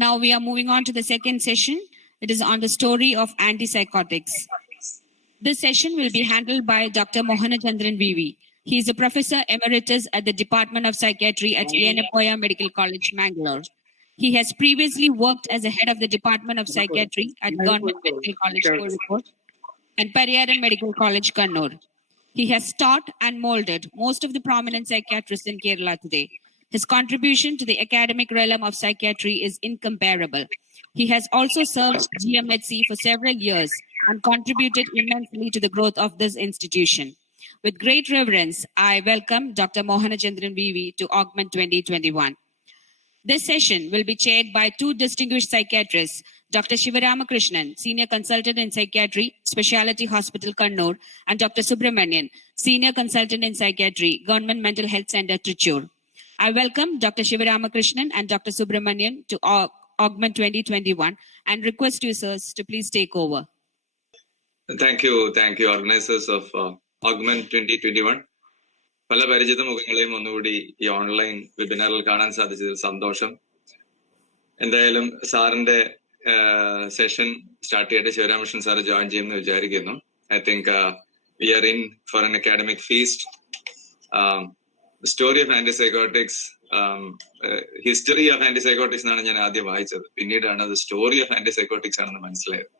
Now we are moving on to the second session. It is on the story of antipsychotics. This session will be handled by Dr. Mohanachandran VV. He is a professor emeritus at the Department of Psychiatry at Yenepoya Medical College, Mangalore. He has previously worked as a head of the Department of Psychiatry at Government Medical College, Kozhikode, and Pariyaran Medical College, Kannur. He has taught and molded most of the prominent psychiatrists in Kerala today. His contribution to the academic realm of psychiatry is incomparable. He has also served GMHC for several years and contributed immensely to the growth of this institution. With great reverence, I welcome Dr. Mohanachandran VV to Augment 2021. This session will be chaired by two distinguished psychiatrists, Dr. Sivaramakrishnan, Senior Consultant in Psychiatry, Specialty Hospital, Kannur, and Dr. Subramanian, Senior Consultant in Psychiatry, Government Mental Health Center, Trichur. I welcome Dr. Sivaramakrishnan and Dr. Subramanian to Augment 2021 and request you, sirs, to please take over. Thank you, organizers of Augment 2021. പല പരിചിത മുഖങ്ങളെയും ഒന്നുകൂടി ഈ online വെബിനാറിൽ കാണാൻ സാധിച്ചതിൽ സന്തോഷം. എന്തായാലും സാറിന്റെ session start ചെയ്തിട്ട് Sivaramakrishnan sir join ചെയ്യുമെന്ന് വിചാരിക്കുന്നു. I think we are in for an academic feast. Story of antipsychotics, history of antipsychotics എന്നാണ് ഞാൻ ആദ്യം വായിച്ചത്. പിന്നീടാണ് അത് സ്റ്റോറി ഓഫ് ആന്റിസൈക്കോട്ടിക്സ് ആണെന്ന് മനസ്സിലായത്.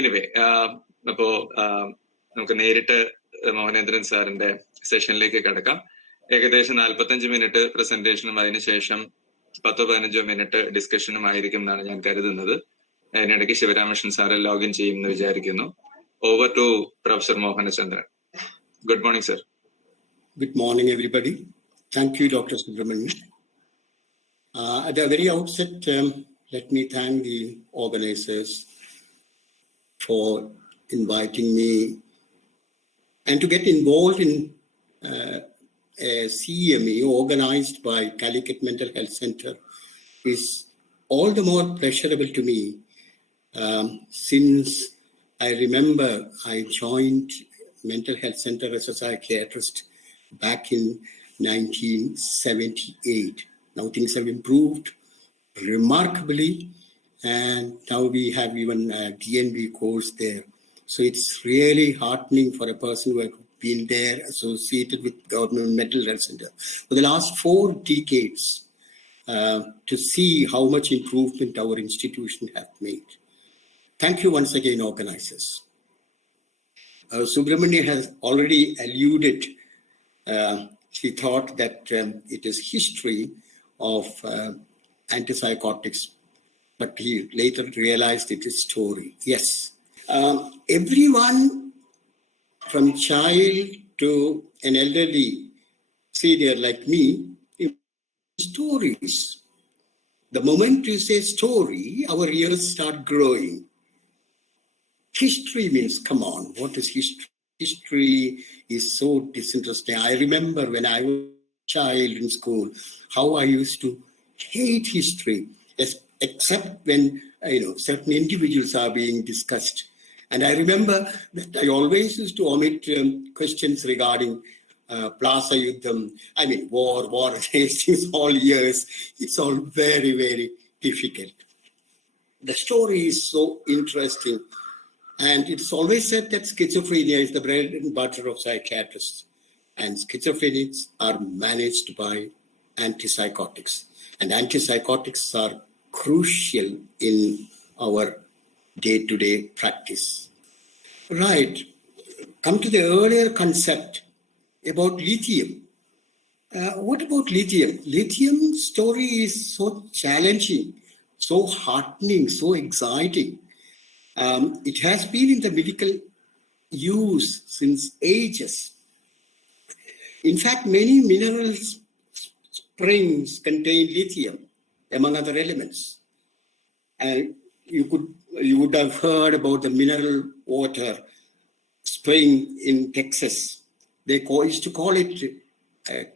എനിവേ, അപ്പോ നമുക്ക് നേരിട്ട് മോഹനേന്ദ്രൻ സാറിന്റെ സെഷനിലേക്ക് കടക്കാം. ഏകദേശം 45 മിനിറ്റ് പ്രസന്റേഷനും അതിനുശേഷം 10-15 മിനിറ്റ് ഡിസ്കഷനും ആയിരിക്കും എന്നാണ് ഞാൻ കരുതുന്നത്. അതിനിടയ്ക്ക് ശിവരാമകൃഷ്ണൻ സാറ് ലോഗിൻ ചെയ്യുമെന്ന് വിചാരിക്കുന്നു. Over to professor Mohanachandran. Good morning sir. Good morning, everybody. Thank you, Dr. Subramanian. At the very outset, let me thank the organizers for inviting me and to get involved in a CME organized by Calicut Mental Health Center is all the more pleasurable to me since I remember I joined Mental Health Center as a psychiatrist back in 1978. Now things have improved remarkably, and now we have even a DNB course there. So it's really heartening for a person who has been there associated with Government Mental Health Center for the last 4 decades to see how much improvement our institution has made. Thank you once again, organizers. Subramanian has already alluded. He thought that it is history of antipsychotics, but he later realized it is story. Yes. Everyone from child to an elderly senior like me, stories. The moment you say story, our ears start growing. History means, come on, what is history? History is so disinteresting. I remember when I was a child in school, how I used to hate history, except when certain individuals are being discussed. And I remember that I always used to omit questions regarding Plaza Yuddham, war, things all years. It's all very, very difficult. The story is so interesting. And it's always said that schizophrenia is the bread and butter of psychiatrists. And schizophrenics are managed by antipsychotics. And antipsychotics are crucial in our day-to-day practice. Right. Come to the earlier concept about lithium. What about lithium? Lithium story is so challenging, so heartening, so exciting. It has been in the medical use since ages. In fact, many mineral springs contain lithium, among other elements. And you would have heard about the mineral water spring in Texas. They used to call it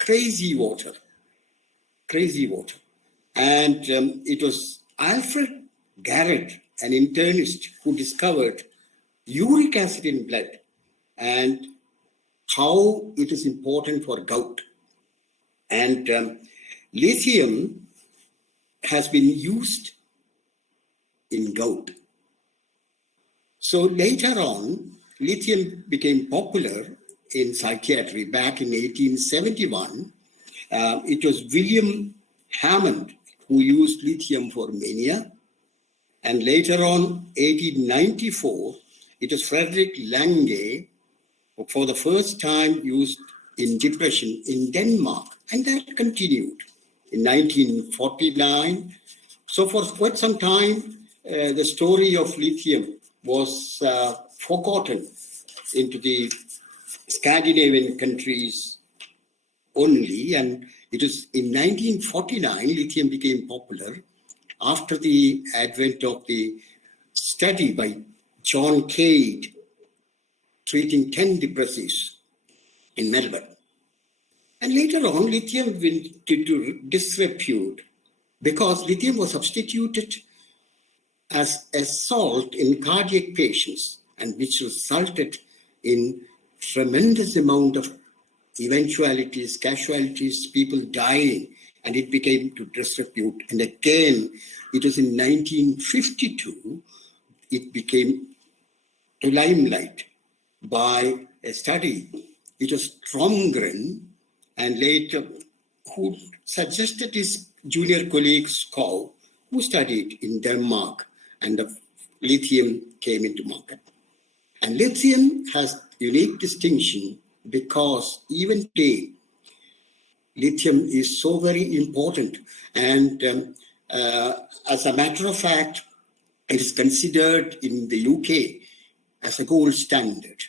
crazy water. And it was Alfred Garrett, an internist, who discovered uric acid in blood and how it is important for gout. And lithium has been used in gout. So later on, lithium became popular in psychiatry. Back in 1871, it was William Hammond who used lithium for mania. And later on, 1894, it was Frederick Lange who for the first time used in depression in Denmark. And that continued in 1949. So for quite some time, the story of lithium was forgotten into the Scandinavian countries only. And it was in 1949, lithium became popular after the advent of the study by John Cade treating 10 depressives in Melbourne. And later on, lithium went into disrepute because lithium was substituted as a salt in cardiac patients, and which resulted in tremendous amount of eventualities, casualties, people dying, and it became to disrepute. And again, it was in 1952, it became to limelight by a study. It was Stromgren, and later who suggested his junior colleague Skov, who studied in Denmark, and the lithium came into market. And lithium has unique distinction because even today, lithium is so very important. And as a matter of fact, it is considered in the UK as a gold standard.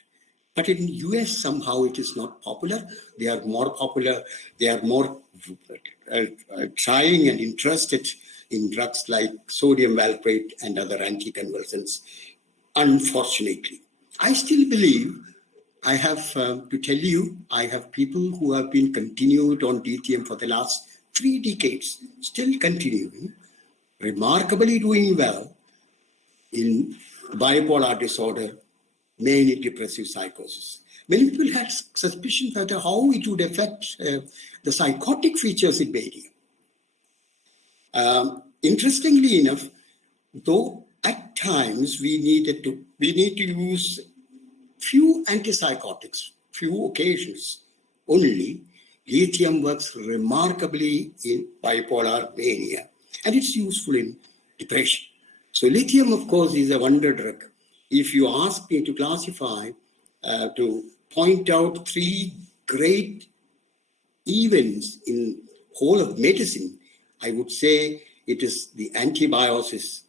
But in the US, somehow it is not popular. They are more popular. They are more trying and interested in drugs like sodium valproate and other anticonvulsants, unfortunately. I still believe, I have to tell you, I have people who have been continued on lithium for the last 3 decades, still continuing, remarkably doing well in bipolar disorder, many depressive psychosis. Many people had suspicion that how it would affect the psychotic features in mania. Interestingly enough, though at times we need to use few antipsychotics, few occasions only, lithium works remarkably in bipolar mania, and it's useful in depression. So lithium, of course, is a wonder drug. If you ask me to classify, to point out 3 great events in whole of medicine, I would say it is the antibiosis,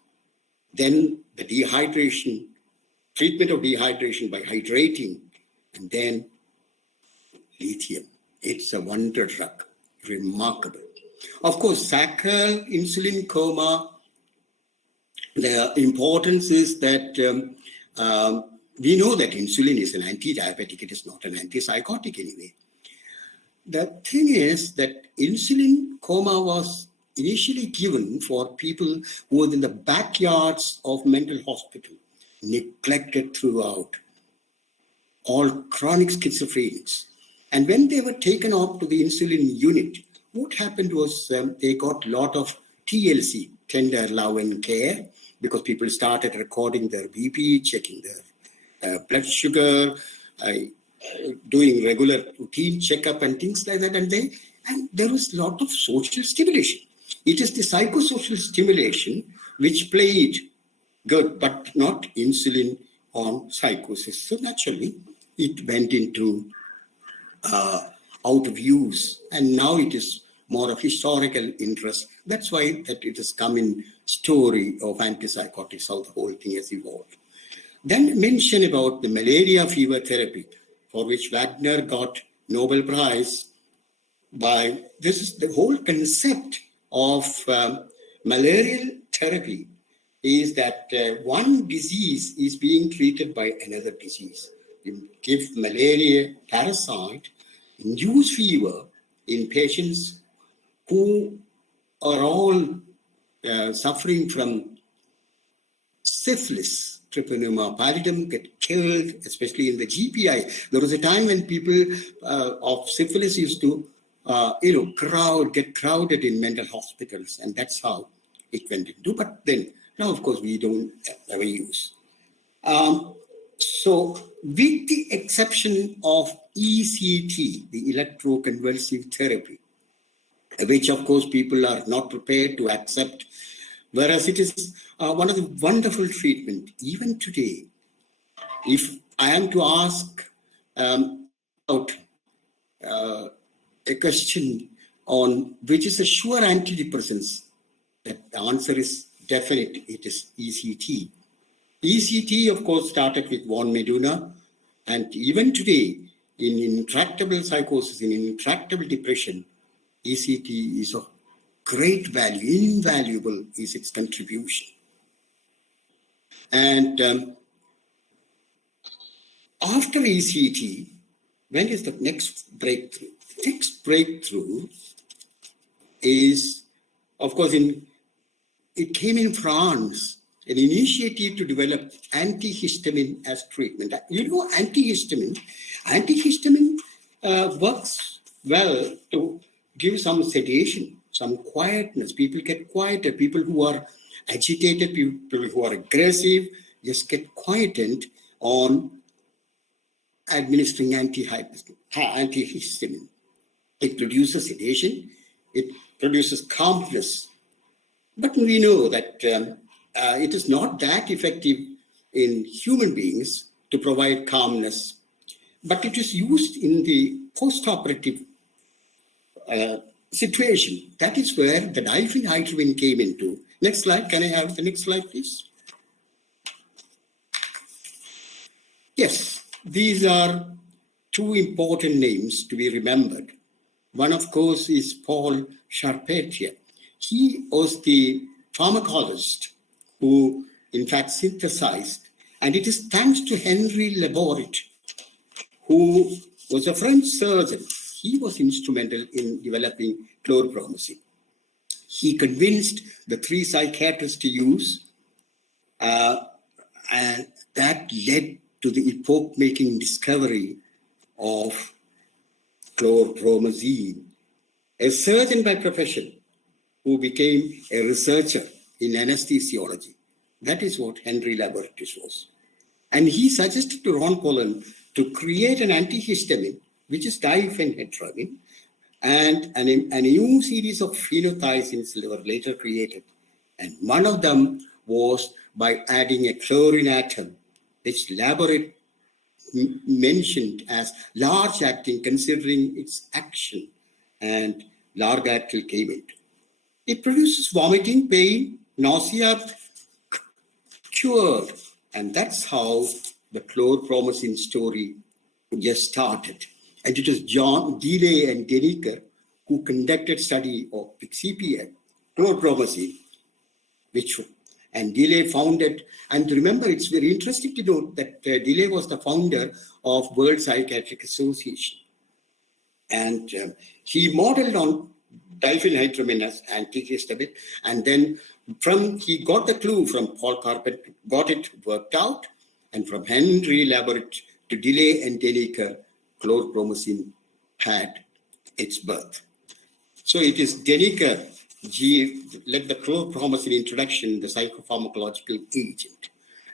then the dehydration, treatment of dehydration by hydrating, and then lithium. It's a wonder drug, remarkable. Of course, sacral insulin coma, the importance is that we know that insulin is an anti-diabetic, it is not an antipsychotic anyway. The thing is that insulin coma was initially given for people who were in the backyards of mental hospital, neglected throughout, all chronic schizophrenics. And when they were taken up to the insulin unit, what happened was they got a lot of TLC, tender love and care, because people started recording their BP, checking their blood sugar, doing regular routine checkup and things like that. And there was a lot of social stimulation. It is the psychosocial stimulation which played good, but not insulin on psychosis. So naturally, it went into out of use, and now it is more of historical interest. That's why that it has come in story of antipsychotics, how the whole thing has evolved. Then mention about the malaria fever therapy, for which Wagner got Nobel Prize. This is the whole concept of malarial therapy is that one disease is being treated by another disease. You give malaria parasite, induce fever in patients who are all suffering from syphilis, Treponema pallidum, get killed, especially in the GPI. There was a time when people of syphilis used to, get crowded in mental hospitals, and that's how it went into. But then Now, of course, we don't ever use. So, with the exception of ECT, the electroconvulsive therapy, which, of course, people are not prepared to accept, whereas it is one of the wonderful treatment. Even today, if I am to ask about a question on which is a sure antidepressants, the answer is definite. It is ECT. ECT, of course, started with von Meduna, and even today, in intractable psychosis, in intractable depression, ECT is of great value. Invaluable is its contribution. And after ECT, when is the next breakthrough? The next breakthrough is, of course, it came in France, an initiative to develop antihistamine as treatment. You know, antihistamine works well to give some sedation, some quietness. People get quieter. People who are agitated, people who are aggressive, just get quietened on administering antihistamine. It produces sedation. It produces calmness. But we know that it is not that effective in human beings to provide calmness. But it is used in the post-operative situation. That is where the diphenhydramine came into. Next slide. Can I have the next slide, please? Yes, these are two important names to be remembered. One, of course, is Paul Charpentier. He was the pharmacologist who, in fact, synthesized, and it is thanks to Henry Laborit, who was a French surgeon. He was instrumental in developing chlorpromazine. He convinced the three psychiatrists to use, and that led to the epoch-making discovery of chlorpromazine. A surgeon by profession who became a researcher in anesthesiology. That is what Henry Laboratories was. And he suggested to Ron Pollan to create an antihistamine, which is diphenhydramine, and a new series of phenothiazines were later created. And one of them was by adding a chlorine atom, which Laboratory mentioned as large acting, considering its action, and largactil came into. It produces vomiting, pain, nausea, cured. And that's how the chlorpromazine story just started. And it was John Deeley and Deniker who conducted study of CPA, chlorpromazine, and Deeley founded, and remember, it's very interesting to note that Deeley was the founder of World Psychiatric Association. And he modeled on diphenhydramine as antihistamine, and then he got the clue from Paul Carpenter, got it worked out, and from Henry Laborit to Deeley and Deniker, chlorpromazine had its birth. So it is Deniker led the chlorpromazine introduction, the psychopharmacological agent.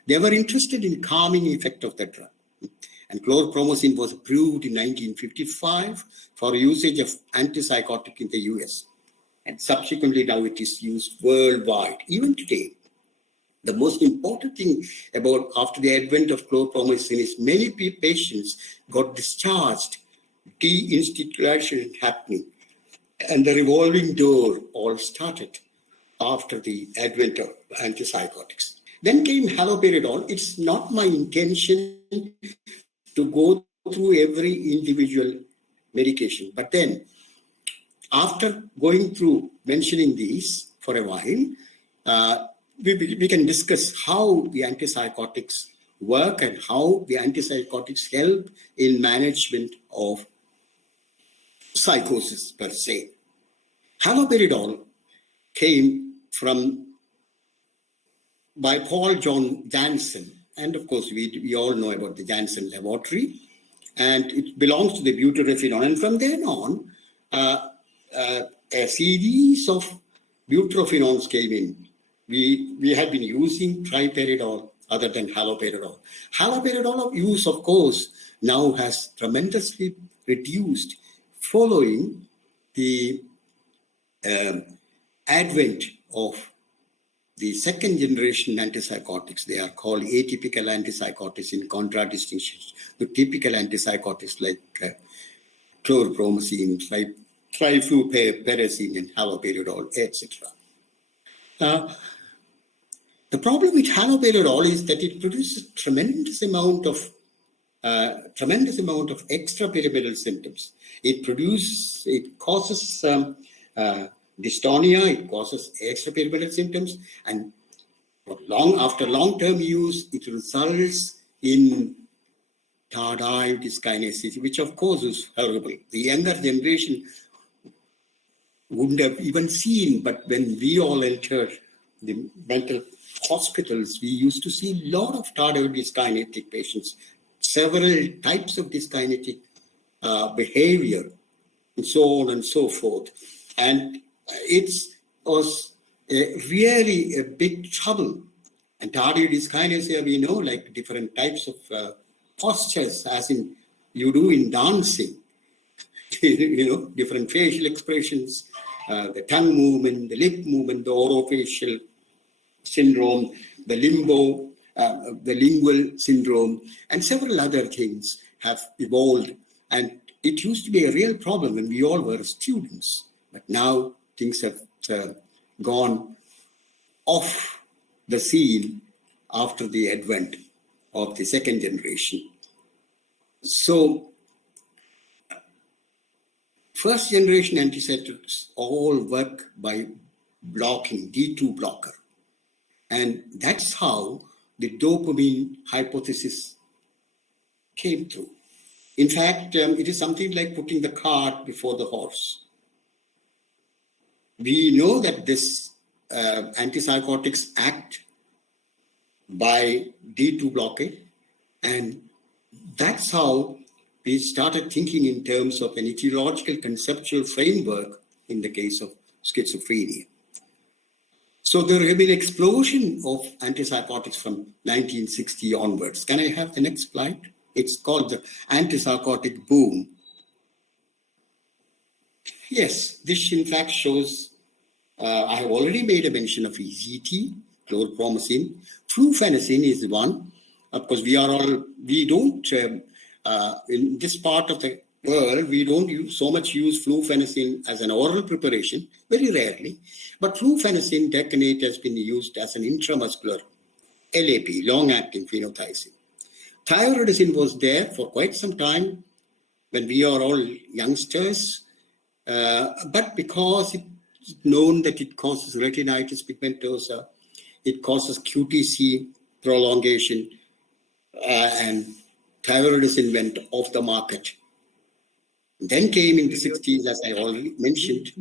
They were interested in calming effect of the drug. And chlorpromazine was approved in 1955 for usage of antipsychotic in the US. And subsequently now it is used worldwide. Even today, the most important thing about after the advent of chlorpromazine is many patients got discharged, deinstitutionalization happening, and the revolving door all started after the advent of antipsychotics. Then came haloperidol. It's not my intention to go through every individual medication. But then, after going through mentioning these for a while, we can discuss how the antipsychotics work and how the antipsychotics help in management of psychosis per se. Haloperidol came by Paul John Janssen, and of course we all know about the Janssen laboratory, and it belongs to the butyrophenol. And from then on, a series of butyrophenols came in, we had been using triperidol other than haloperidol. Haloperidol use, of course, now has tremendously reduced following the advent of the second generation antipsychotics. They are called atypical antipsychotics in contradistinction to typical antipsychotics like chlorpromazine, trifluperazine, and haloperidol, etc. The problem with haloperidol is that it produces tremendous amount of extrapyramidal symptoms. It causes dystonia, it causes extrapyramidal symptoms, and after long-term use, it results in tardive dyskinesis, which of course is horrible. The younger generation wouldn't have even seen, but when we all entered the mental hospitals, we used to see a lot of tardive dyskinetic patients, several types of dyskinetic behavior, and so on and so forth. And it was really a big trouble. And tardive dyskinesia, we know, like different types of postures, as in you do in dancing, different facial expressions, the tongue movement, the lip movement, the orofacial syndrome, the lingual syndrome, and several other things have evolved. And it used to be a real problem when we all were students. But now things have gone off the scene after the advent of the second generation. So, first generation antipsychotics all work by blocking D2 blocker. And that's how the dopamine hypothesis came through. In fact, it is something like putting the cart before the horse. We know that this antipsychotics act by D2 blockade, and that's how we started thinking in terms of an etiological conceptual framework in the case of schizophrenia. So there have been an explosion of antipsychotics from 1960 onwards. Can I have the next slide? It's called the antipsychotic boom. Yes, this in fact shows, I have already made a mention of ECT, chlorpromazine. Fluphenazine is one. Of course, we don't, in this part of the world, we don't use fluphenazine as an oral preparation, very rarely. But fluphenazine decanate has been used as an intramuscular LAP, long-acting phenothiazine. Thyroidazine was there for quite some time when we are all youngsters, but because it's known that it causes retinitis pigmentosa, it causes QTC prolongation, and thyroidazine went off the market. Then came in the 60s, as I already mentioned,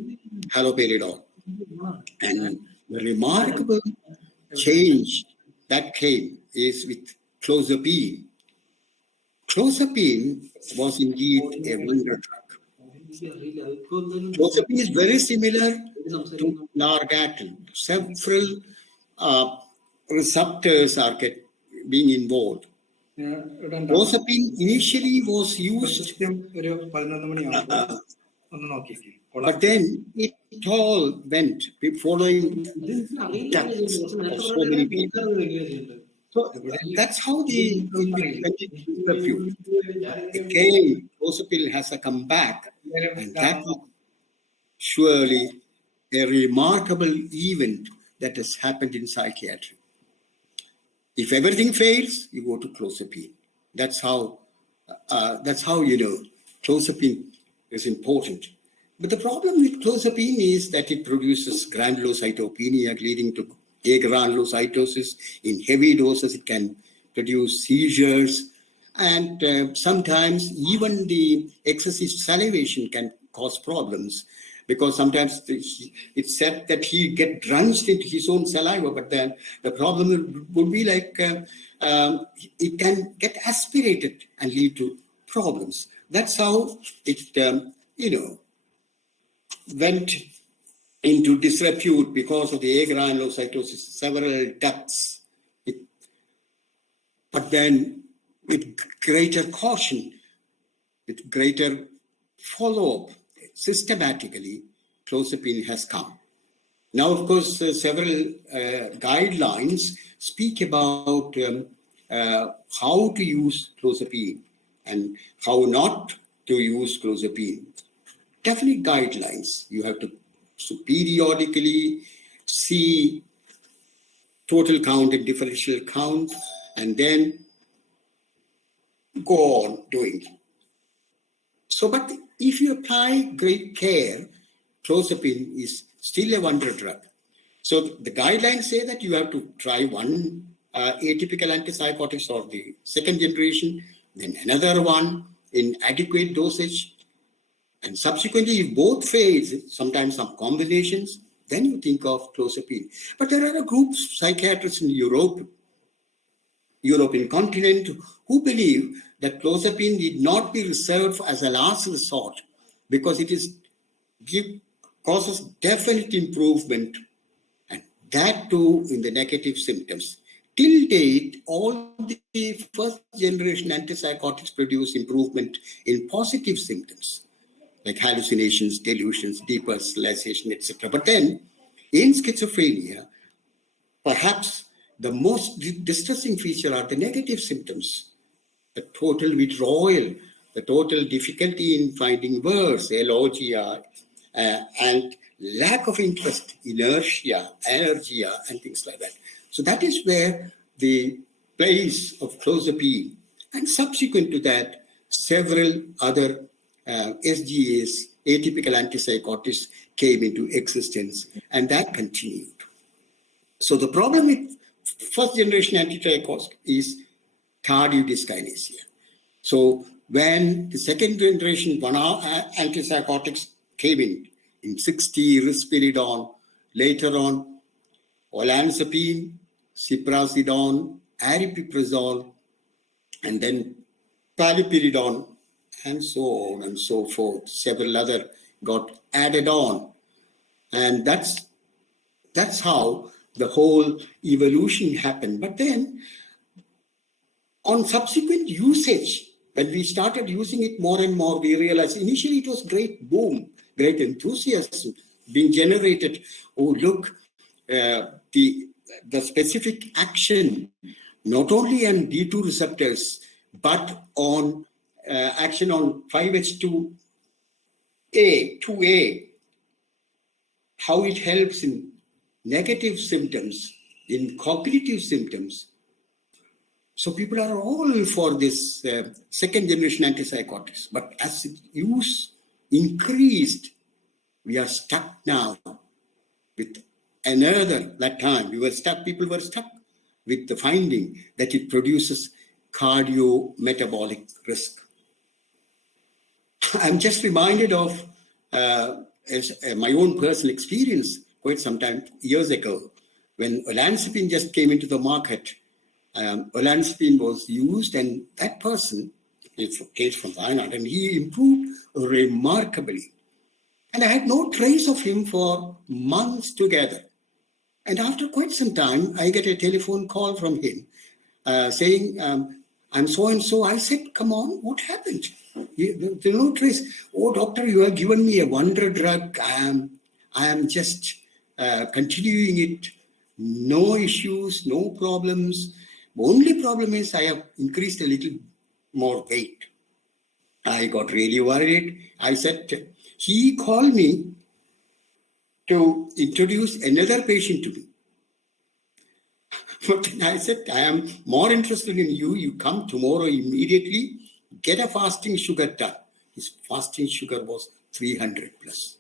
haloperidol. And the remarkable change that came is with clozapine. Clozapine was indeed a wonder drug. Clozapine is very similar to largatan. Several receptors are being involved. Clozapine initially was used, but then it all went following deaths of so many people. So that's how the review. Again, clozapine has a comeback, and that was surely a remarkable event that has happened in psychiatry. If everything fails, you go to clozapine. That's how clozapine is important. But the problem with clozapine is that it produces granulocytopenia, leading to agranulocytosis. In heavy doses, it can produce seizures. And sometimes even the excessive salivation can cause problems, because sometimes it's said that he get drenched into his own saliva, but then the problem would be like it can get aspirated and lead to problems. That's how it, went into disrepute because of the agranulocytosis, several deaths. But then with greater caution, with greater follow-up, systematically, clozapine has come. Now, of course, several guidelines speak about how to use clozapine and how not to use clozapine. Definite guidelines. You have to periodically see total count and differential count, and then go on doing it. So, but if you apply great care, clozapine is still a wonder drug. So the guidelines say that you have to try one atypical antipsychotics or the second generation, then another one in adequate dosage, and subsequently, if both fails, sometimes some combinations, then you think of clozapine. But there are groups, psychiatrists in European continent, who believe that clozapine need not be reserved as a last resort because it causes definite improvement, and that too in the negative symptoms. Till date, all the first generation antipsychotics produce improvement in positive symptoms, like hallucinations, delusions, depersonalization, etc. But then, in schizophrenia, perhaps the most distressing feature are the negative symptoms, the total withdrawal, the total difficulty in finding words, elogia, and lack of interest, inertia, anergia, and things like that. So that is where the place of clozapine, and subsequent to that, several other SGAs, atypical antipsychotics, came into existence, and that continued. So the problem with first generation antipsychotics is tardive dyskinesia. So when the second generation antipsychotics came in 60, risperidone, later on olanzapine, ciprasidone, aripiprazole, and then paliperidone, and so on and so forth. Several other got added on. And that's how the whole evolution happened. But then on subsequent usage, when we started using it more and more, we realized initially it was great boom, great enthusiasm being generated. Oh, look, the specific action, not only on D2 receptors, but on action on 5H2A, 2A, how it helps in negative symptoms, in cognitive symptoms. So people are all for this second generation antipsychotics. But as use increased, we are stuck now with another, that time people were stuck with the finding that it produces cardiometabolic risk. I'm just reminded of my own personal experience quite some time, years ago, when olanzapine just came into the market. Olanzapine was used, and that person, it's a case from Wayanad, and he improved remarkably. And I had no trace of him for months together. And after quite some time, I get a telephone call from him saying, I'm so-and-so. I said, come on, what happened? There's no trace. Oh, doctor, you have given me a wonder drug. I am just continuing it. No issues, no problems. The only problem is I have increased a little more weight. I got really worried. I said, he called me to introduce another patient to me. But I said, I am more interested in you. You come tomorrow immediately, get a fasting sugar done. His fasting sugar was 300 plus.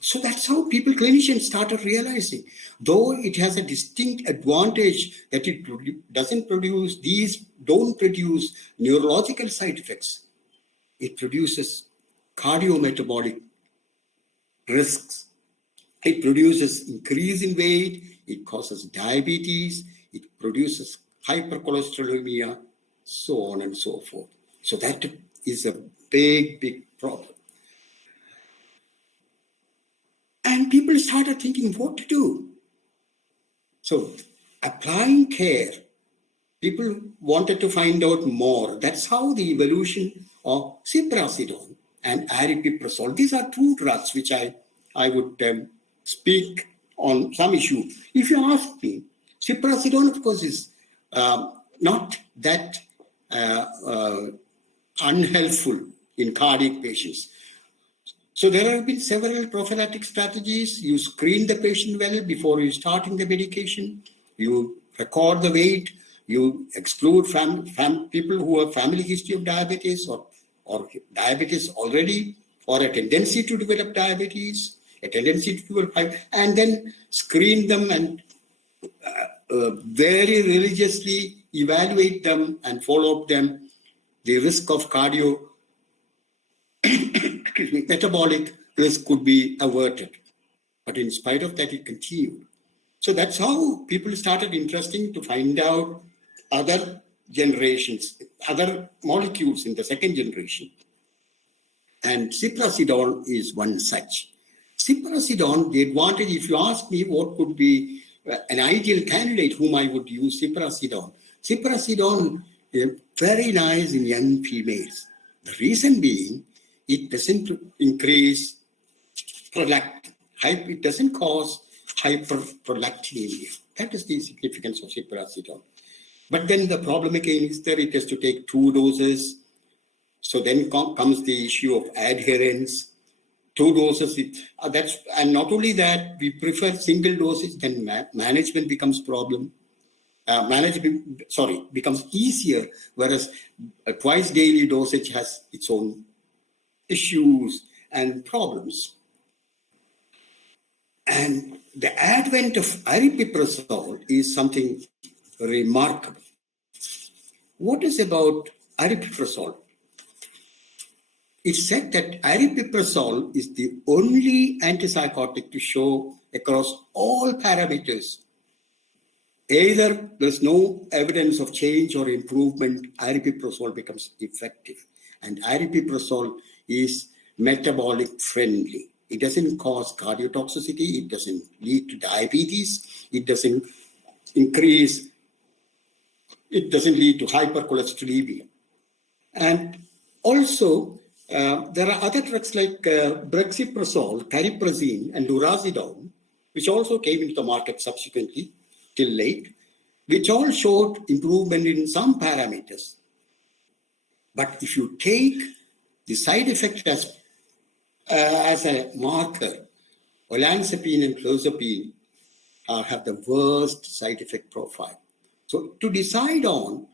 So that's how clinicians started realizing, though it has a distinct advantage that it don't produce neurological side effects. It produces cardiometabolic risks. It produces increase in weight. It causes diabetes. It produces hypercholesterolemia, so on and so forth. So that is a big, big problem. And people started thinking what to do. So applying care, people wanted to find out more. That's how the evolution of ciprasidone and aripiprazole. These are two drugs which I would speak on some issue. If you ask me, ciprasidone, of course, is not that unhelpful in cardiac patients. So there have been several prophylactic strategies. You screen the patient well before you starting the medication. You record the weight. You exclude people who have family history of diabetes or diabetes already, or a tendency to develop diabetes, a tendency to develop, and then screen them and very religiously evaluate them and follow up them. The risk of metabolic risk could be averted. But in spite of that, it continued. So that's how people started interesting to find out other generations, other molecules in the second generation. And ciprasidone is one such. Ciprasidone, the advantage, if you ask me what could be an ideal candidate whom I would use ciprasidone. Ciprasidone is very nice in young females. The reason being, it doesn't increase prolactin. It doesn't cause hyperprolactinemia. That is the significance of ciprasidone. But then the problem again is that it has to take 2 doses. So then comes the issue of adherence. 2 doses, and not only that, we prefer single dosage, then management becomes problem. Becomes easier, whereas a twice daily dosage has its own issues and problems. And the advent of aripiprazole is something remarkable. What is about aripiprazole? It's said that aripiprazole is the only antipsychotic to show across all parameters. Either there's no evidence of change or improvement, aripiprazole becomes effective. And aripiprazole is metabolic friendly. It doesn't cause cardiotoxicity. It doesn't lead to diabetes. It doesn't lead to hypercholesterolemia. And also, there are other drugs like brexpiprazole, cariprazine, and durazidone, which also came into the market subsequently till late, which all showed improvement in some parameters. But if you take the side effect as a marker, olanzapine and clozapine have the worst side effect profile. So to decide on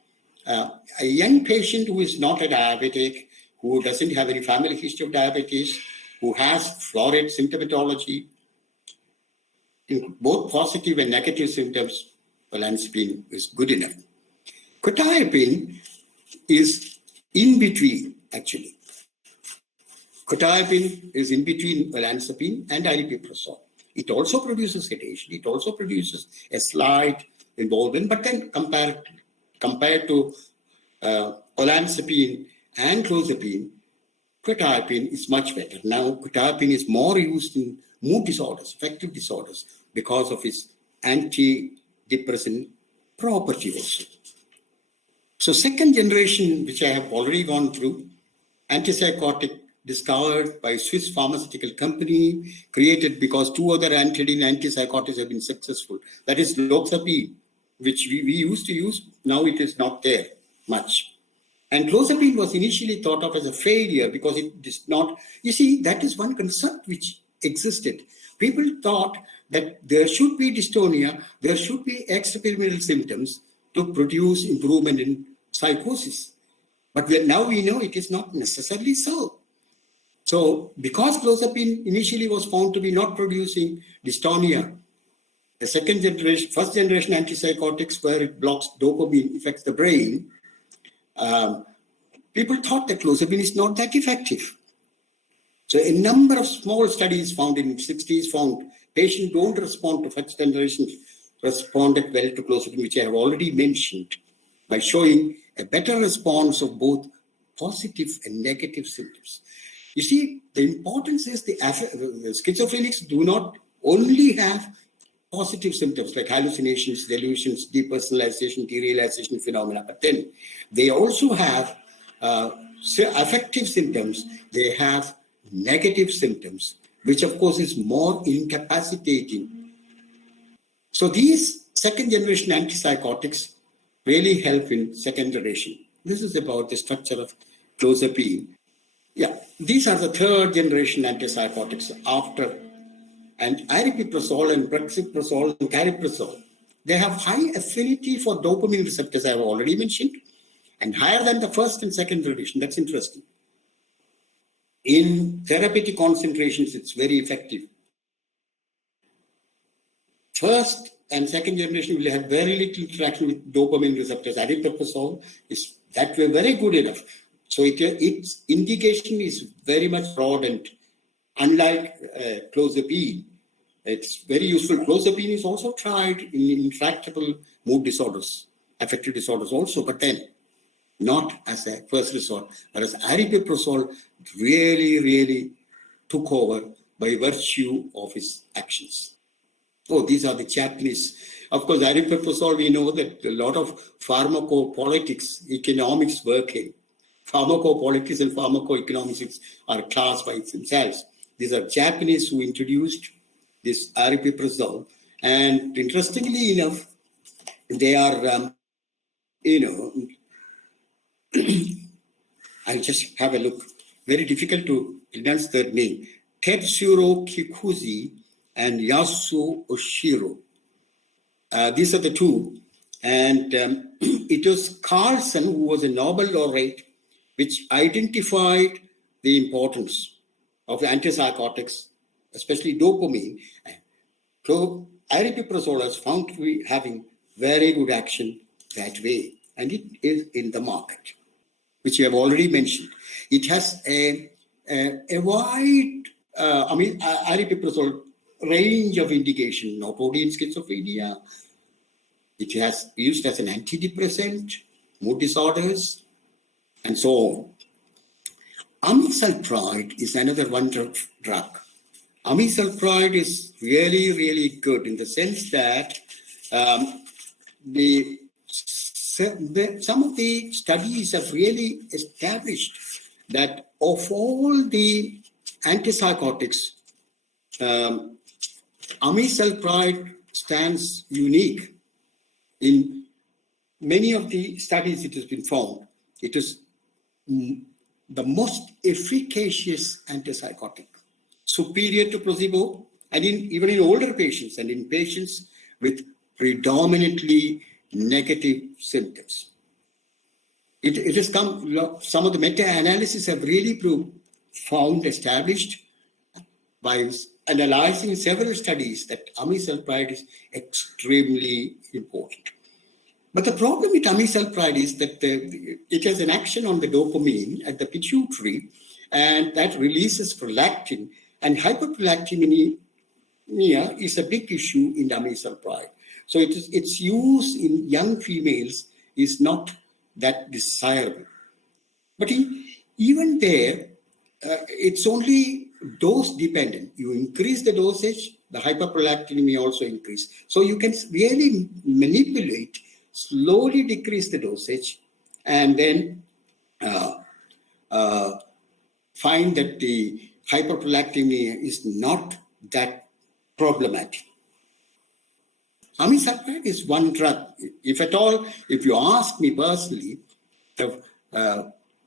a young patient who is not a diabetic, who doesn't have any family history of diabetes, who has florid symptomatology, in both positive and negative symptoms, olanzapine is good enough. Quetiapine is in between, actually. Quetiapine is in between olanzapine and aripiprazole. It also produces sedation. It also produces a slight involvement, but then compared to olanzapine and clozapine, quetiapine is much better. Now, quetiapine is more used in mood disorders, affective disorders, because of its antidepressant property also. So second generation, which I have already gone through, antipsychotic discovered by Swiss pharmaceutical company, created because 2 other antipsychotics have been successful. That is loxapine, which we used to use. Now it is not there much. And clozapine was initially thought of as a failure because it is not. You see, that is one concept which existed. People thought that there should be dystonia, there should be extrapyramidal symptoms to produce improvement in psychosis. But now we know it is not necessarily so. So because clozapine initially was found to be not producing dystonia, the first generation antipsychotics, where it blocks dopamine, affects the brain, people thought that clozapine is not that effective. So a number of small studies found in the 60s found patients don't respond to first generation, responded well to clozapine, which I have already mentioned, by showing a better response of both positive and negative symptoms. You see, the importance is the schizophrenics do not only have positive symptoms like hallucinations, delusions, depersonalization, derealization phenomena, but then they also have affective symptoms. They have negative symptoms, which of course is more incapacitating. So these second generation antipsychotics really help in second generation. This is about the structure of clozapine. Yeah, these are the third generation antipsychotics after and aripiprazole and brexpiprazole and cariprazole. They have high affinity for dopamine receptors, I have already mentioned, and higher than the first and second generation. That's interesting. In therapeutic concentrations, it's very effective. First and second generation will have very little interaction with dopamine receptors. Aripiprazole is that way very good enough. So its indication is very much broad, and unlike clozapine, it's very useful. Clozapine is also tried in intractable mood disorders, affective disorders also, but then not as a first resort. Whereas aripiprazole really took over by virtue of its actions. Oh, these are the Japanese. Of course, aripiprazole, we know that a lot of pharmacopolitics, economics work in. Pharmacopolitics and pharmacoeconomics are classed by themselves. These are Japanese who introduced this aripiprazole. And interestingly enough, they are, I'll just have a look. Very difficult to pronounce their name. Tetsuro Kikuchi and Yasu Oshiro. These are the two. And it was Carlson, who was a Nobel laureate, which identified the importance of antipsychotics, especially dopamine. So aripiprazole is found to be having very good action that way. And it is in the market, which you have already mentioned. It has a wide, aripiprazole range of indication, not only in schizophrenia. It has used as an antidepressant, mood disorders, and so on. Amisulpride is another wonder drug. Amisulpride is really good in the sense that some of the studies have really established that of all the antipsychotics, amisulpride stands unique. In many of the studies, it has been found it is the most efficacious antipsychotic, superior to placebo, and even in older patients and in patients with predominantly negative symptoms. It has come, some of the meta-analysis have really established by analyzing several studies that amisulpride is extremely important. But the problem with amisulpride is that it has an action on the dopamine at the pituitary, and that releases prolactin, and hyperprolactinemia is a big issue in amisulpride. So its use in young females is not that desirable. But even there, it's only dose dependent. You increase the dosage, the hyperprolactinemia also increase. So you can really manipulate, slowly decrease the dosage, and then find that the hyperprolactinemia is not that problematic. Amisulpride is one drug. If at all, if you ask me personally, the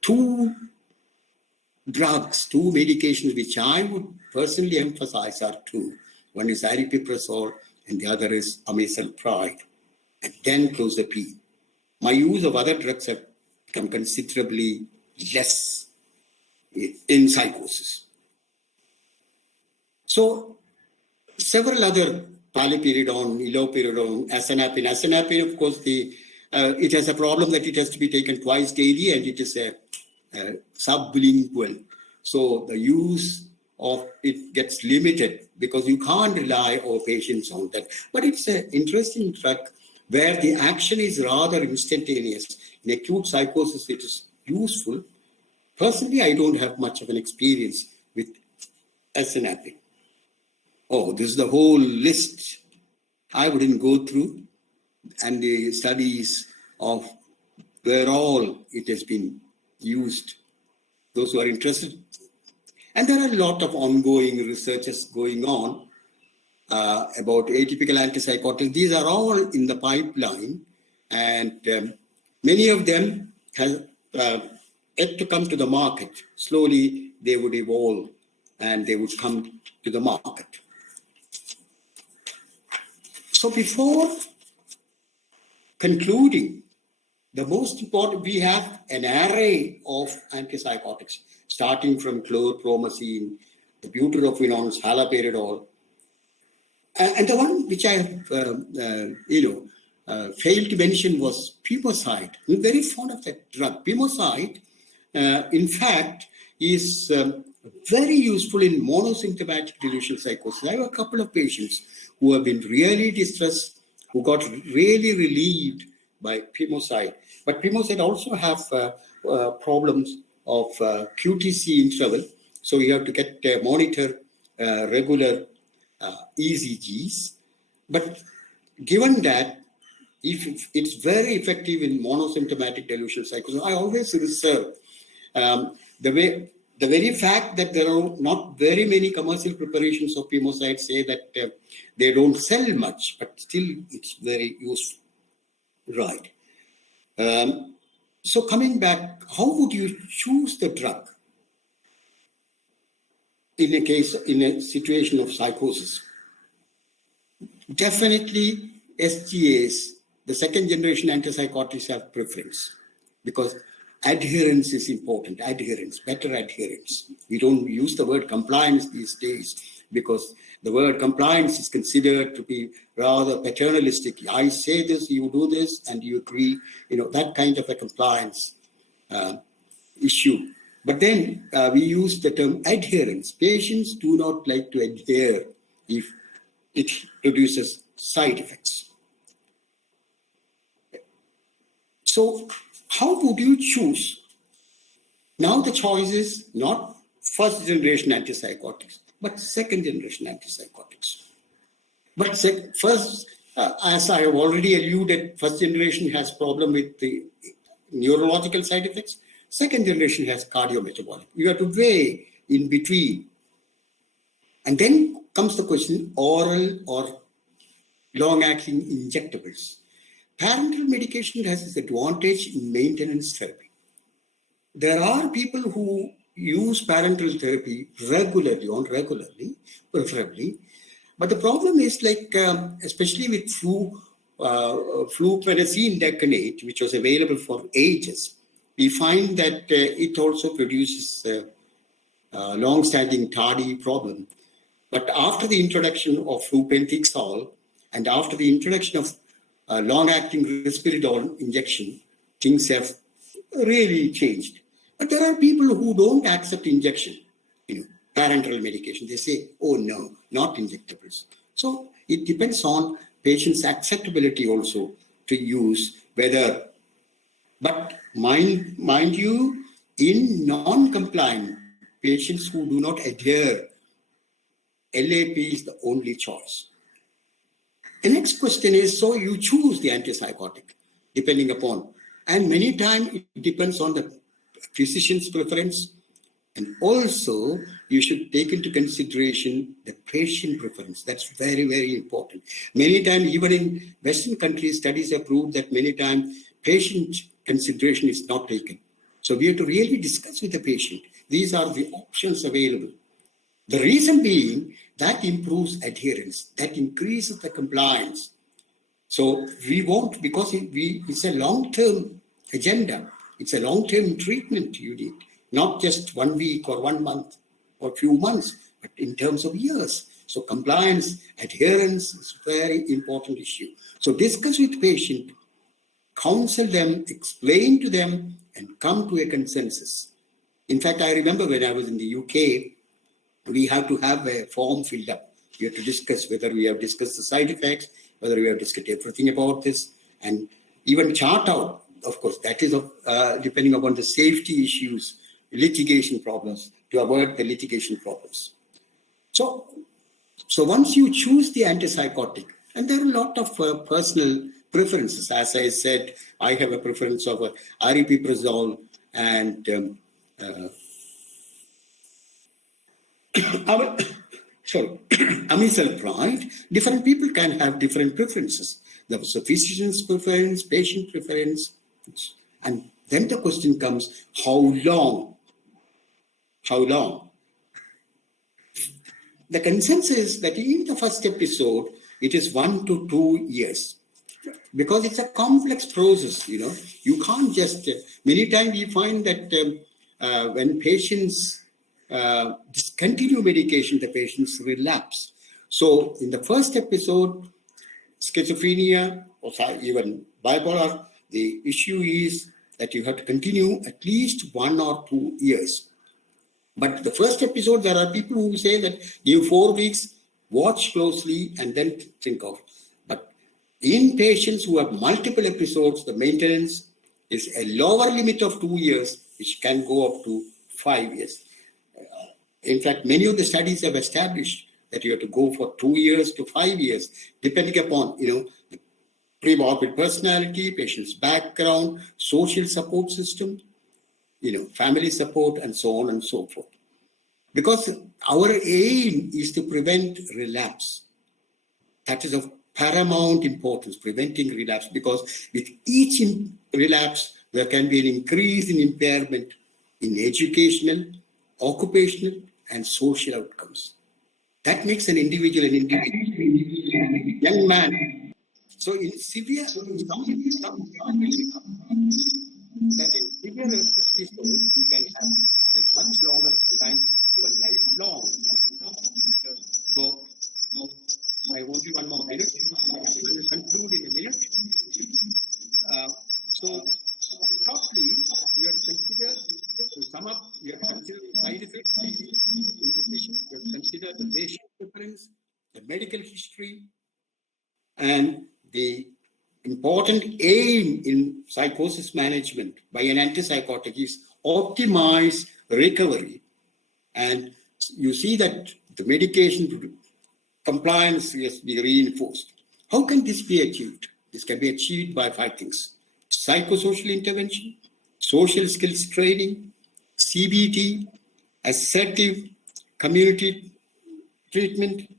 two medications which I would personally emphasize are two. One is aripiprazole and the other is amisulpride, and then clozapine. My use of other drugs have become considerably less in psychosis. So several other paliperidone, iloperidone, asenapine. Asenapine, of course, it has a problem that it has to be taken twice daily, and it is a sublingual. So the use of it gets limited because you can't rely on patients on that. But it's an interesting drug where the action is rather instantaneous. In acute psychosis, it is useful. Personally, I don't have much of an experience with SNAP. Oh, this is the whole list. I wouldn't go through, and the studies of where all it has been used. Those who are interested. And there are a lot of ongoing researches going on about atypical antipsychotics. These are all in the pipeline, and many of them have yet to come to the market. Slowly, they would evolve and they would come to the market. So before concluding, the most important, we have an array of antipsychotics, starting from chlorpromazine, the butyrophenol, haloperidol, and the one which I have, failed to mention was pimoside. I'm very fond of that drug. Pimoside, in fact, is very useful in monosymptomatic delusional psychosis. I have a couple of patients who have been really distressed, who got really relieved by pimoside. But pimoside also have problems of QTC interval. So you have to monitor regular ECGs. But given that, if it's very effective in monosymptomatic delusional psychosis, I always reserve the very fact that there are not very many commercial preparations of pimoside say that they don't sell much, but still it's very useful. Right. So coming back, how would you choose the drug in a situation of psychosis? Definitely SGAs, the second generation antipsychotics, have preference because adherence is important. Better adherence. We don't use the word compliance these days because the word compliance is considered to be rather paternalistic. I say this, you do this, and you agree, that kind of a compliance issue. But then we use the term adherence. Patients do not like to adhere if it produces side effects. So how would you choose? Now the choice is not first generation antipsychotics, but second generation antipsychotics. But first, as I have already alluded, first generation has problem with the neurological side effects. Second generation has cardiometabolic. You have to weigh in between. And then comes the question, oral or long-acting injectables. Parenteral medication has its advantage in maintenance therapy. There are people who use parenteral therapy regularly, preferably. But the problem is especially with fluphenazine decanate, which was available for ages, we find that it also produces long-standing tardy problem. But after the introduction of flupentixol and after the introduction of long-acting risperidone injection, things have really changed. But there are people who don't accept injection, parenteral medication. They say, oh no, not injectables. So it depends on patient's acceptability also to use whether. But mind you, in non-compliant patients who do not adhere, LAP is the only choice. The next question is, so you choose the antipsychotic depending upon, and many times it depends on the physician's preference, and also you should take into consideration the patient preference. That's very, very important. Many times, even in Western countries, studies have proved that many times patient consideration is not taken. So we have to really discuss with the patient. These are the options available. The reason being that improves adherence, that increases the compliance. So we won't, because it's a long-term agenda. It's a long-term treatment you need, not just 1 week or 1 month or few months, but in terms of years. So compliance, adherence is a very important issue. So discuss with patient, counsel them, explain to them, and come to a consensus. In fact, I remember when I was in the UK, we have to have a form filled up. We have to discuss whether we have discussed the side effects, whether we have discussed everything about this, and even chart out, of course, that is depending upon the safety issues litigation problems, to avoid the litigation problems. So once you choose the antipsychotic, and there are a lot of personal preferences. As I said, I have a preference of aripiprazole and amisulpride. Different people can have different preferences. There's a physician's preference, patient preference, and then the question comes: how long? How long? The consensus is that in the first episode, it is 1 to 2 years. Because it's a complex process, you can't just, many times we find that when patients discontinue medication, the patients relapse. So in the first episode, schizophrenia or even bipolar, the issue is that you have to continue at least 1 or 2 years. But the first episode, there are people who say that give 4 weeks, watch closely, and then think of. But in patients who have multiple episodes, the maintenance is a lower limit of 2 years, which can go up to 5 years. In fact, many of the studies have established that you have to go for 2 years to 5 years, depending upon, the pre-morbid personality, patient's background, social support system, family support, and so on and so forth. Because our aim is to prevent relapse. That is of paramount importance, preventing relapse, because with each relapse, there can be an increase in impairment in educational, occupational, and social outcomes. That makes an individual young man. So in severe, that in severe episodes, you can have a much longer, sometimes even lifelong. So I want you 1 more minute. I will conclude in a minute. So shortly, you have considered, to sum up, you have considered side effects in decision, you have considered the patient preference, the medical history, and the important aim in psychosis management by an antipsychotic is optimize recovery. And you see that the medication compliance has to be reinforced. How can this be achieved? This can be achieved by 5 things: psychosocial intervention, social skills training, CBT, assertive community treatment,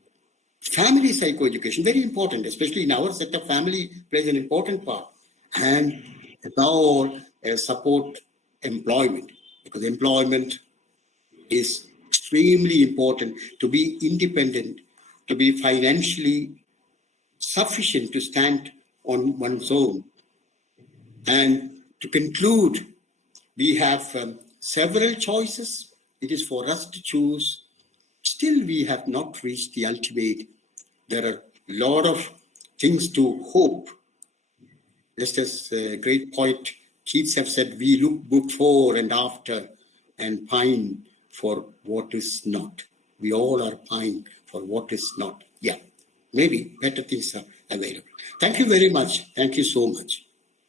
family psychoeducation, very important, especially in our sector, family plays an important part. And above all, support employment, because employment is extremely important to be independent, to be financially sufficient to stand on one's own. And to conclude, we have several choices. It is for us to choose. Still, we have not reached the ultimate. There are a lot of things to hope. Just as a great poet Keats have said, we look before and after and pine for what is not. We all are pine for what is not. Yeah, maybe better things are available. Thank you very much. Thank you so much.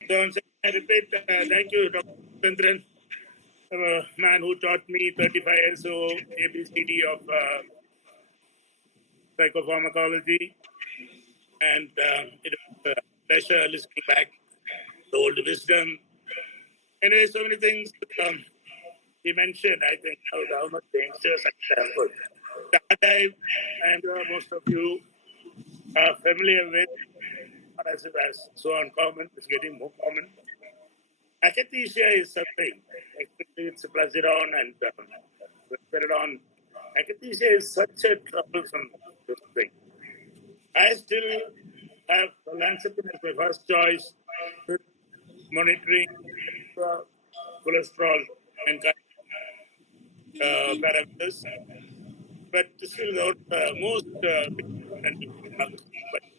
So I repeat, thank you, Dr. Chandran, a man who taught me 35 years ago ABCD of psychopharmacology, and it was a pleasure listening back to old wisdom. Anyway, so many things he mentioned. I think how much the youngsters are good. That I'm sure most of you are familiar with, as it was so uncommon, it's getting more common. Akathisia is something, actually it's plazidone and risperidone. Akathisia is such a troublesome thing. I still have olanzapine as my first choice, with monitoring cholesterol and parameters, but still the most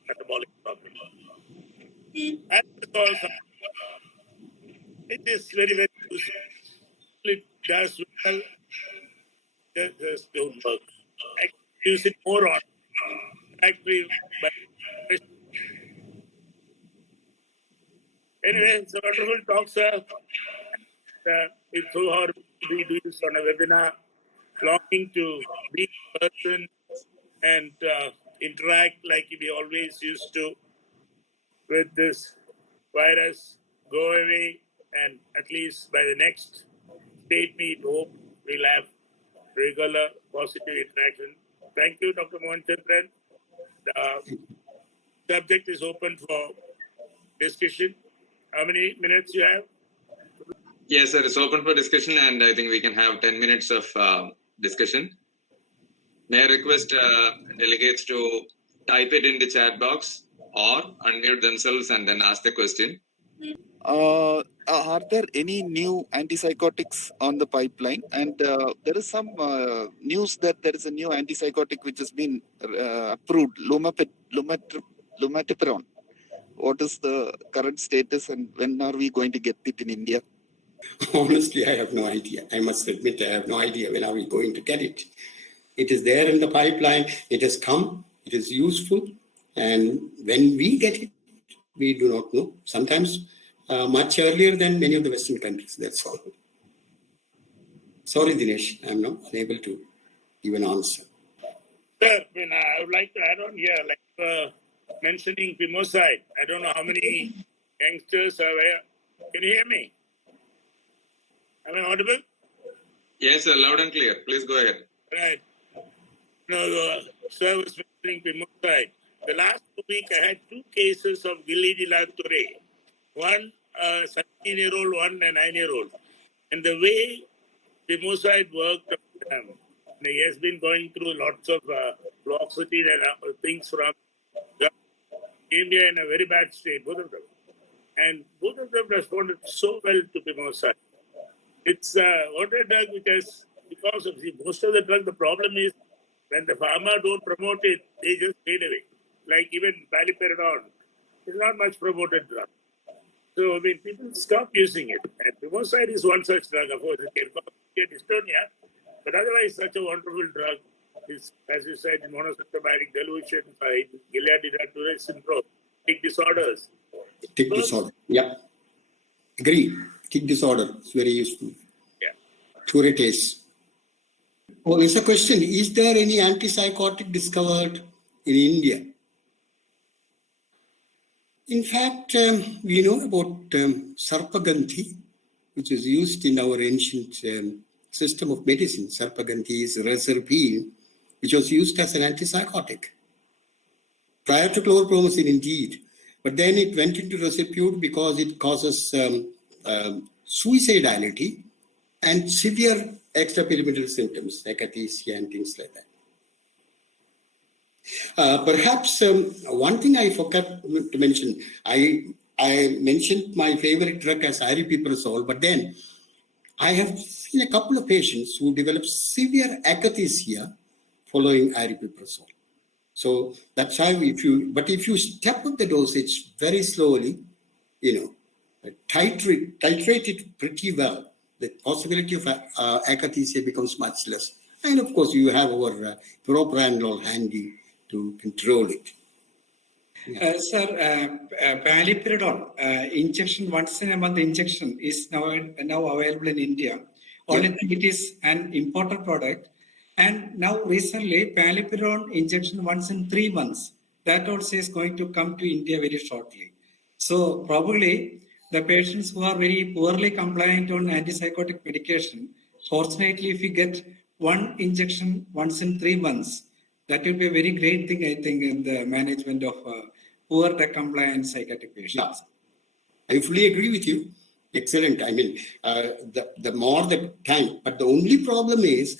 metabolic problem. And because it is very, very useful. It does well, it just don't work. I use it more on factory. But anyway, it's a wonderful talk, sir. it's so hard to do this on a webinar, longing to be in person and interact like we always used to with this virus go away, and at least by the next state meet, hope we'll have regular positive interaction. Thank you, Dr. Mohan Chandran. The subject is open for discussion. How many minutes you have? Yes, sir. It's open for discussion, and I think we can have 10 minutes of discussion. May I request delegates to type it in the chat box or unmute themselves and then ask the question. Are there any new antipsychotics on the pipeline? And there is some news that there is a new antipsychotic which has been approved, lumateperone. What is the current status, and when are we going to get it in India? Honestly, I have no idea. I must admit, I have no idea when are we going to get it. It is there in the pipeline. It has come. It is useful. And when we get it, we do not know. Sometimes much earlier than many of the Western countries. That's all. Sorry, Dinesh. I'm not unable to give an answer. Sir, I would like to add on here, like mentioning Pimoside. I don't know how many youngsters are aware. Can you hear me? Am I audible? Yes, sir. Loud and clear. Please go ahead. Right. No, sir was mentioning Pimoside. The last week, I had 2 cases of Gilly-Dilla-Touré. One 17-year-old, one a 9-year-old. And the way Pimoside worked, he has been going through lots of fluoxetine and things from India in a very bad state, both of them. And both of them responded so well to Pimoside. It's what a drug which has, because of most of the drug, the problem is when the pharma don't promote it, they just fade away. Like even paliperidone, it's not much promoted drug. So, I mean, people stop using it. And Pimoside is one such drug. Of course, it can cause dystonia, but otherwise, such a wonderful drug is, as you said, in monosymptomatic delusion, Gilead-Touré syndrome, tic disorders. Tic disorder. Yeah. Agree. Tic disorder is very useful. Yeah. Tourette. Oh, there's a question. Is there any antipsychotic discovered in India? In fact, we know about Sarpagandhi, which is used in our ancient system of medicine. Sarpagandhi is reserpine, which was used as an antipsychotic. Prior to chlorpromazine, indeed. But then it went into disrepute because it causes suicidality and severe extrapyramidal symptoms, like akathisia and things like that. Perhaps one thing I forgot to mention, I mentioned my favorite drug as aripiprazole, but then I have seen a couple of patients who developed severe akathisia following aripiprazole. So that's how if you step up the dosage very slowly, titrate it pretty well, the possibility of akathisia becomes much less. And of course, you have our propranolol handy to control it. Yeah. Sir, paliperidone injection, once in a month injection is now available in India. Only thing it is an imported product. And now recently, paliperidone injection once in 3 months, that also is going to come to India very shortly. So probably the patients who are very poorly compliant on antipsychotic medication, fortunately, if we get one injection once in 3 months, that will be a very great thing, I think, in the management of poor compliant psychiatric patients. Yeah. I fully agree with you. Excellent. I mean, the more the time. But the only problem is,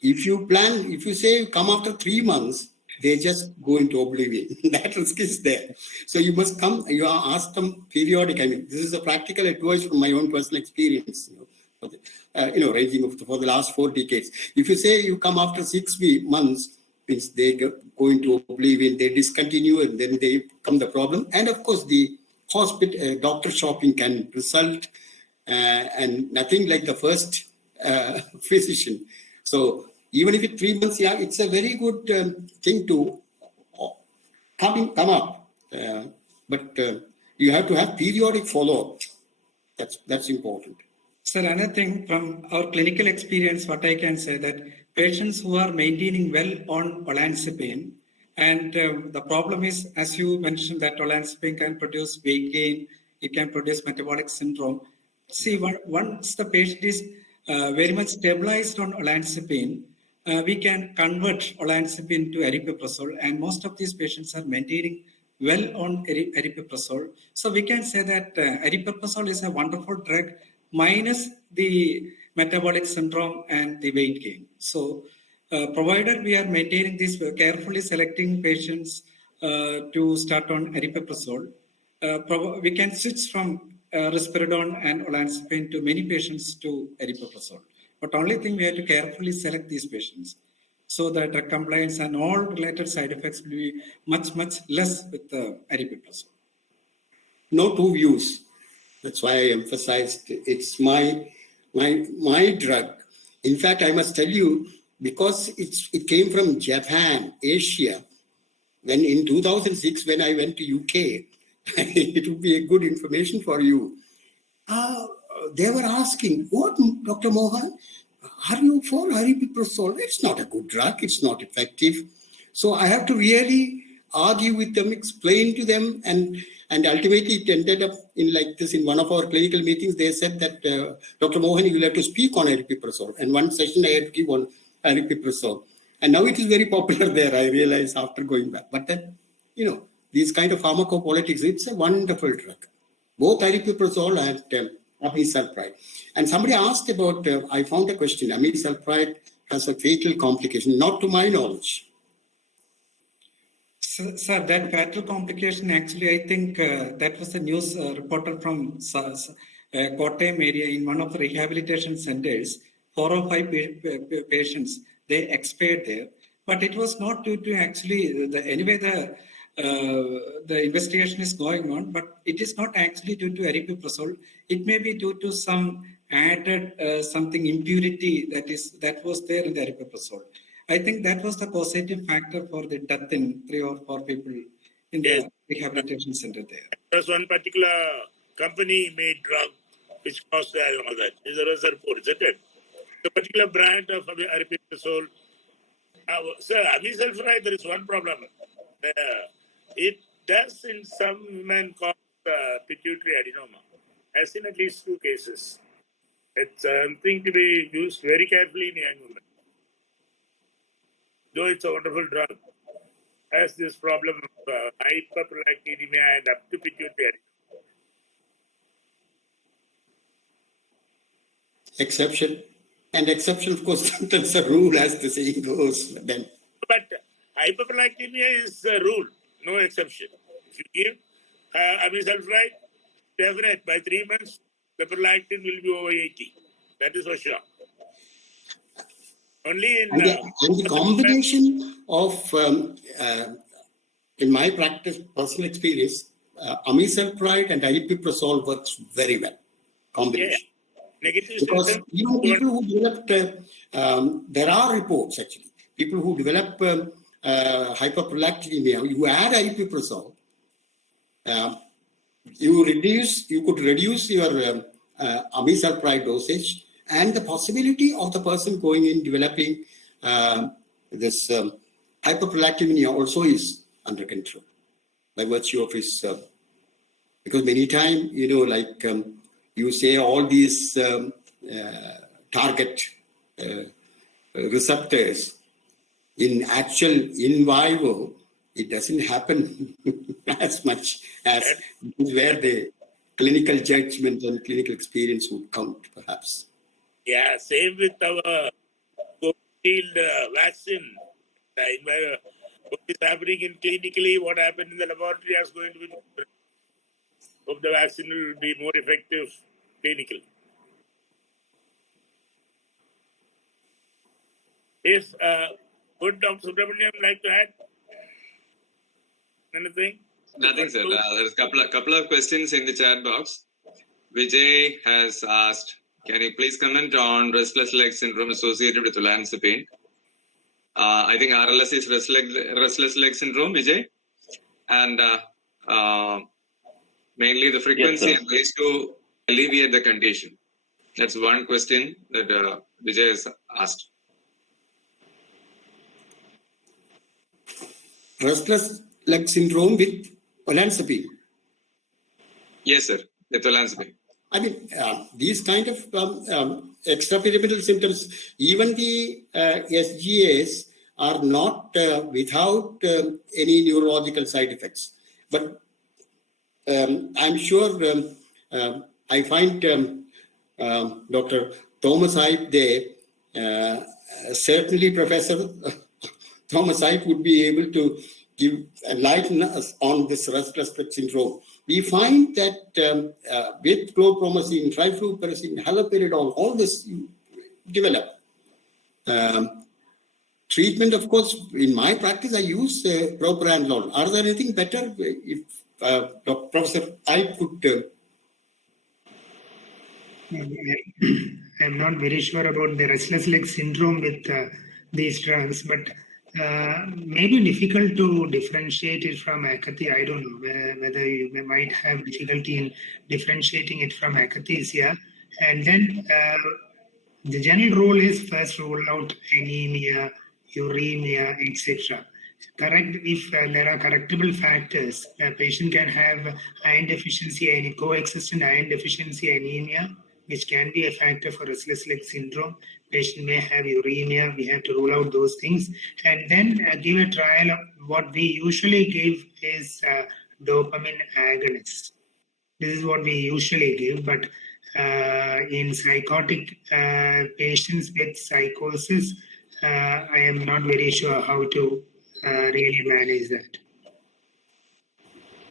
if you say you come after 3 months, they just go into oblivion. That risk is there. So you must come, you ask them periodic. I mean, this is a practical advice from my own personal experience. Ranging for the last 4 decades. If you say you come after 6 months, means they go into oblivion, they discontinue, and then they come the problem. And of course, the hospital doctor shopping can result, and nothing like the first physician. So even if it's 3 months, it's a very good thing to come up. But you have to have periodic follow-up. That's important. Sir, another thing from our clinical experience, what I can say that patients who are maintaining well on olanzapine, and the problem is, as you mentioned, that olanzapine can produce weight gain, it can produce metabolic syndrome. See, once the patient is very much stabilized on olanzapine, we can convert olanzapine to aripiprazole, and most of these patients are maintaining well on aripiprazole. So we can say that aripiprazole is a wonderful drug minus the metabolic syndrome and the weight gain. So provided we are maintaining this, carefully selecting patients to start on aripiprazole, we can switch from risperidone and olanzapine to many patients to aripiprazole. But only thing we have to carefully select these patients so that compliance and all related side effects will be much less with aripiprazole. No two views. That's why I emphasized it's my drug. In fact, I must tell you, because it came from Japan, Asia. When in 2006, when I went to UK, it would be a good information for you. They were asking, "What, Dr. Mohan? Are you for aripiprazole? It's not a good drug. It's not effective." So I have to really argue with them, explain to them, and ultimately it ended up in like this. In one of our clinical meetings, they said that, Dr. Mohan, you will have to speak on aripiprazole. And one session I had to give on aripiprazole. And now it is very popular there, I realize after going back. But then, these kind of pharmacopolitics, it's a wonderful drug. Both aripiprazole and amisulpride. And somebody asked about, I found a question, amisulpride has a fatal complication, not to my knowledge. Sir, that fatal complication, actually, I think that was a news reporter from Kottayam area in one of the rehabilitation centers. 4 or 5 patients, they expired there. But it was not due to actually, the investigation is going on, but it is not actually due to aripiprazole. It may be due to some added something impurity that was there in the aripiprazole. I think that was the causative factor for the death in 3 or 4 people in the rehabilitation center there. There's one particular company made drug which caused all that. Is a report, isn't it? The particular brand of aripiprazole. Sir, amisulpride, there is one problem. It does in some women cause pituitary adenoma. I've seen at least 2 cases. It's something to be used very carefully in young women. Though it's a wonderful drug, has this problem of hyperprolactinemia and up to pituitary adenoma. Exception. And exception, of course, that's a rule, as the saying goes. But hyperprolactinemia is a rule, no exception. If you give amisulpride, definite, by 3 months, the prolactin will be over 80. That is for sure. Only in... And the combination of, in my practice, personal experience, amisulpride and aripiprazole works very well. Combination. Yeah. Negative because symptoms. even people who developed, there are reports actually, people who develop hyperprolactinemia, you add aripiprazole, you could reduce your amisulpride dosage, and the possibility of the person going in developing this hyperprolactinemia also is under control by virtue of his, because many times, you say all these target receptors in vivo, it doesn't happen as much as where the clinical judgment and clinical experience would count, perhaps. Yeah, same with our COVID vaccine. What is happening in clinically, what happened in the laboratory is going to be different. Hope the vaccine will be more effective clinically. If would Dr. Subramaniam like to add anything? Nothing, sir. There's a couple of questions in the chat box. Vijay has asked, can you please comment on restless leg syndrome associated with olanzapine? I think RLS is restless leg syndrome, Vijay. And mainly the frequency and ways to alleviate the condition? That's one question that Vijay has asked. Restless leg syndrome with olanzapine. Yes, sir. With olanzapine. I mean, these kind of extrapyramidal symptoms, even the SGAs are not without any neurological side effects. But I'm sure I find Dr. Thomas Hype there. Certainly, Professor Thomas Hype would be able to enlighten us on this restless leg syndrome. We find that with chlorpromazine, trifluoperazine, haloperidol, all this develop. Treatment, of course, in my practice, I use propranolol. Are there anything better? If Professor I could... I'm not very sure about the restless leg syndrome with these drugs, but maybe difficult to differentiate it from akathisia. I don't know whether you might have difficulty in differentiating it from akathisia. And then the general rule is first rule out anemia, uremia, etc. Correct if there are correctable factors. A patient can have iron deficiency, any coexistent iron deficiency anemia, which can be a factor for restless leg syndrome. Patient may have uremia. We have to rule out those things and then give a trial. Of what we usually give is dopamine agonists. This is what we usually give, but in psychotic patients with psychosis, I am not very sure how to really manage that.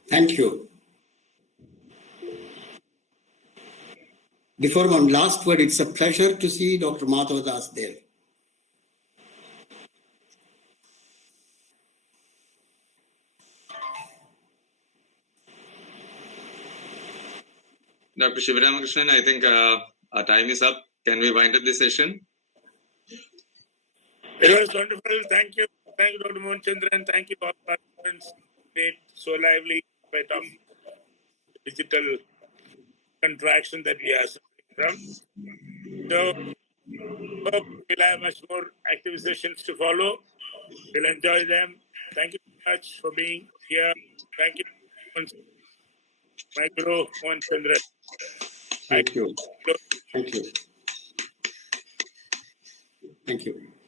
Thank you. Before one last word, it's a pleasure to see Dr. Madhavadas there. Dr. Shivaramakrishnan, I think our time is up. Can we wind up this session? It was wonderful. Thank you. Thank you, Dr. Mohan Chandran. Thank you, all participants. Made so lively bit of digital contraction that we are suffering from. So, hope we'll have much more active sessions to follow. We'll enjoy them. Thank you so much for being here. Thank you, my guru, Mohan Chandran. Thank you. Thank you. Thank you.